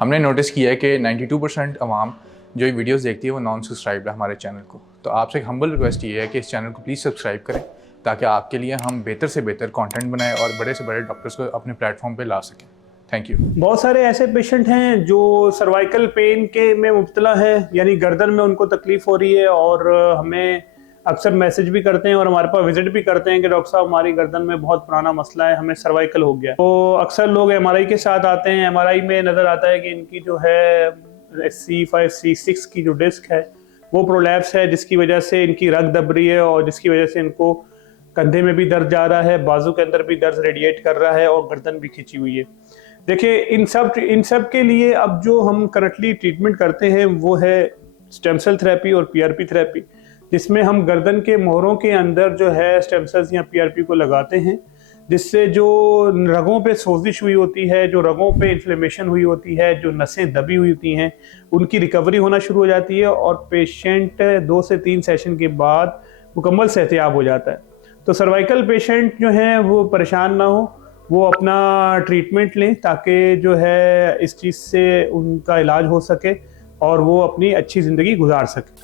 हमने नोटिस किया है कि 92% अवाम जो ये वीडियोस देखती है वो नॉन सब्सक्राइब्ड है हमारे चैनल को। तो आपसे एक हम्बल रिक्वेस्ट ये है कि इस चैनल को प्लीज़ सब्सक्राइब करें ताकि आपके लिए हम बेहतर से बेहतर कंटेंट बनाएं और बड़े से बड़े डॉक्टर्स को अपने प्लेटफॉर्म पे ला सकें। Thank you. बहुत सारे ऐसे पेशेंट हैं जो सर्वाइकल पेन के में मुब्तला है, यानी गर्दन में उनको तकलीफ हो रही है और हमें अक्सर मैसेज भी करते हैं और हमारे पास विजिट भी करते हैं कि डॉक्टर साहब हमारी गर्दन में बहुत पुराना मसला है, हमें सर्वाइकल हो गया। तो अक्सर लोग एमआरआई के साथ आते हैं। एमआरआई में नज़र आता है कि इनकी जो है C5 C6 की जो डिस्क है वो प्रोलैप्स है, जिसकी वजह से इनकी रग दब रही है और जिसकी वजह से इनको कंधे में भी दर्द जा रहा है, बाजू के अंदर भी दर्द रेडिएट कर रहा है और गर्दन भी खिंची हुई है। देखिए, इन सब के लिए अब जो हम करंटली ट्रीटमेंट करते हैं वो है स्टेम सेल थेरेपी और पीआरपी थेरेपी, जिसमें हम गर्दन के मोहरों के अंदर जो है स्टेम सेल्स या पीआरपी को लगाते हैं, जिससे जो रगों पे सोजिश हुई होती है, जो रगों पे इन्फ्लेमेशन हुई होती है, जो नसें दबी हुई होती हैं, उनकी रिकवरी होना शुरू हो जाती है और पेशेंट 2 से 3 सेशन के बाद मुकम्मल सेहतयाब हो जाता है। तो सर्वाइकल पेशेंट जो हैं वो परेशान ना हो, वो अपना ट्रीटमेंट लें ताकि जो है इस चीज़ से उनका इलाज हो सके और वो अपनी अच्छी ज़िंदगी गुजार सकें।